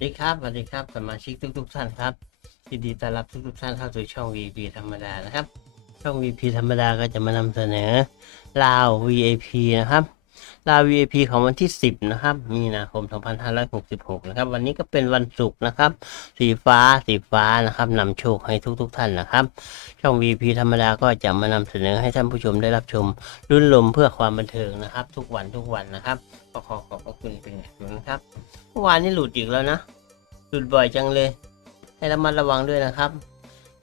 สวัสดีครับสวัสดีครับสมาชิกทุกๆท่านครับยินดีต้อนรับทุกๆท่านเข้าสู่ช่อง VP ธรรมดานะครับ ช่อง VP ธรรมดาก็จะมานำเสนอลาว VIP นะครับ ลา VIP ของวันที่ 10 นะครับ มีนาคม 2566 นะครับ วันนี้ก็เป็นวันศุกร์นะครับ สีฟ้า สีฟ้านะครับนำโชคให้ทุกๆท่านนะครับ ช่อง VIP ธรรมดาก็จะมานำเสนอให้ท่านผู้ชมได้รับชมรุ่นลมเพื่อความบันเทิงนะครับ ทุกวันทุกวันนะครับก็ขอขอบพระคุณเป็นอย่างสูงนะครับเมื่อวานนี้หลุดอีกแล้วนะ หลุดบ่อยจังเลย ให้ระมัดระวังด้วยนะครับ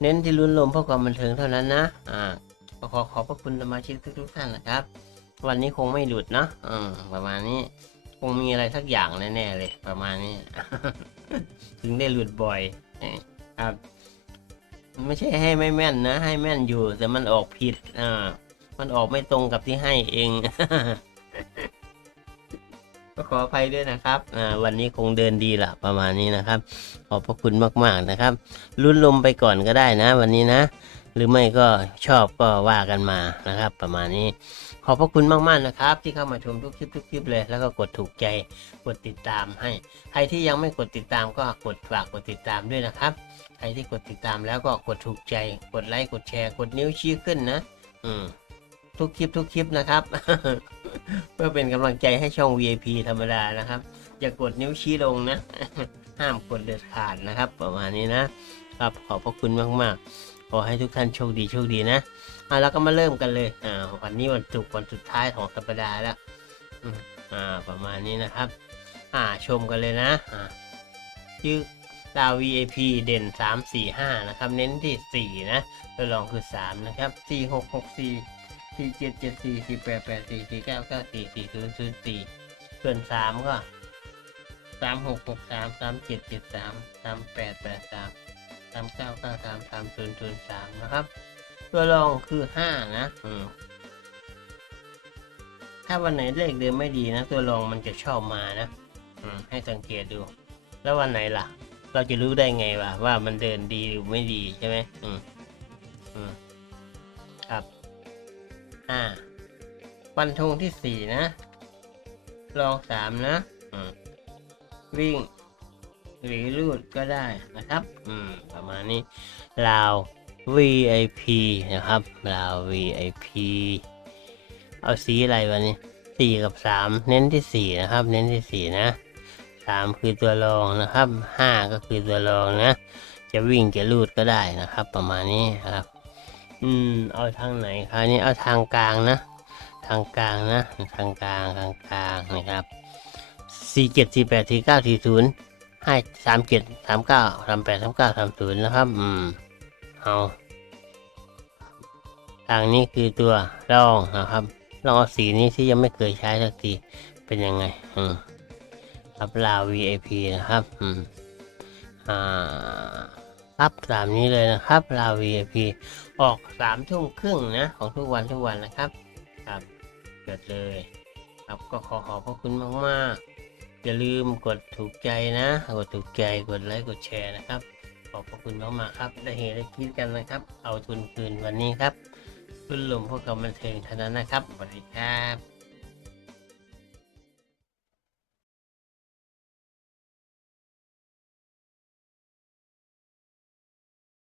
เน้นที่ลุ้นลมเพื่อความบันเทิงเท่านั้นนะ อ่าขอขอบพระคุณสมาชิกทุกๆท่านนะครับ วันนี้คงไม่หลุดเนาะอืมประมาณนี้ คงมีอะไรสักอย่างแน่ๆเลย ประมาณนี้ ถึงได้หลุดบ่อยครับไม่ใช่ให้ไม่แม่นนะ ให้แม่นอยู่ แต่มันออกผิดอ่ามันออกไม่ตรงกับที่ให้เองก็ขออภัยด้วยนะครับอ่าวันนี้คงเดินดีละประมาณนี้นะครับ ขอบพระคุณมากๆนะครับ ลุ้นลมไปก่อนก็ได้นะ วันนี้นะ หรือไม่ก็ชอบก็ว่ากันมานะครับ ประมาณนี้ ขอบพระคุณมากๆนะครับ ที่เข้ามาชมทุกคลิปทุกคลิปเลย แล้วก็กดถูกใจกดติดตามให้ ใครที่ยังไม่กดติดตามก็กดฝากกดติดตามด้วยนะครับ ใครที่กดติดตามแล้วก็กดถูกใจ กดไลค์กดแชร์กดนิ้วชี้ขึ้นนะ อืมทุกคลิปทุกคลิปนะครับ เพื่อเป็นกำลังใจให้ช่อง VIP ธรรมดานะครับ อย่ากดนิ้วชี้ลงนะ ห้ามกดเด็ดขาดนะครับ ประมาณนี้นะครับขอบพระคุณมากๆ ขอให้ทุกท่านโชคดีโชคดีนะอะแล้วก็มาเริ่มกันเลยอ่าวันนี้วันศุกร์วันสุดท้ายของสัปดาห์แล้วอ่าประมาณนี้นะครับ อ่าชมกันเลยนะอ่าชื่อดาว VIP เด่น 3 4 5 นะครับ เน้นที่ 4 นะตัวรองคือ 3 นะครับ 4 6 6 4 4 7 7 4 4 8 8 4 4 9 9 4 4 0 0 4 ส่วน 3 ก็ 3 6 6 3 3 7 7 3 3 8 8 3 3 9 9 3 3 0 0 3นตูนสามนะครับ ตัวรองคือ5นะอืมถ้าวันไหนเลขเดิมไม่ดีนะ ตัวรองมันจะชอบมานะอืมให้สังเกตดู แล้ววันไหนล่ะ เราจะรู้ได้ไงวะว่ามันเดินดีหรือไม่ดีใช่ไหมอืมอืมครับอ่าวันทงที่สี่นะลองสามนะ อืมวิ่ง หรือรูดก็ได้นะครับ อืม ประมาณนี้ลาว VIP นะครับลาว VIP เอาสีอะไรวันนี้สี่กับสามเน้นที่สี่นะครับ เน้นที่สี่นะสามคือตัวรองนะครับห้าก็คือตัวรองนะ จะวิ่งจะลูดก็ได้นะครับ ประมาณนี้ครับ อืม เอาทางไหนคราวนี้เอาทางกลางนะ ทางกลางนะ ทางกลางทางกลางนะครับสี่เจ็ดสี่แปดสี่เก้าสี่ศูนย์ ให้สามเจ็ดสามเก้าสามแปดสามเก้าสามศูนย์นะครับ อืม เอา ทางนี้คือตัวรองนะครับ ลองเอาสีนี้ที่ยังไม่เคยใช้สักทีเป็นยังไง อืมครับลาว VIP นะครับ อืม อ่าครับตามนี้เลยนะครับลาว VIP ออกสามทุ่มครึ่งนะ ของทุกวันทุกวันนะครับ ครับเกิดเลย ครับก็ขอขอบพระคุณมาก ๆ อย่าลืมกดถูกใจนะ กดถูกใจกดไลค์กดแชร์นะครับ ขอบพระคุณมากๆครับ ได้เห็นได้คิดกันนะครับ เอาทุนคืนวันนี้ครับขึ้นลมพวกเราบันเทิงเท่านั้นนะครับสวัสดีครับ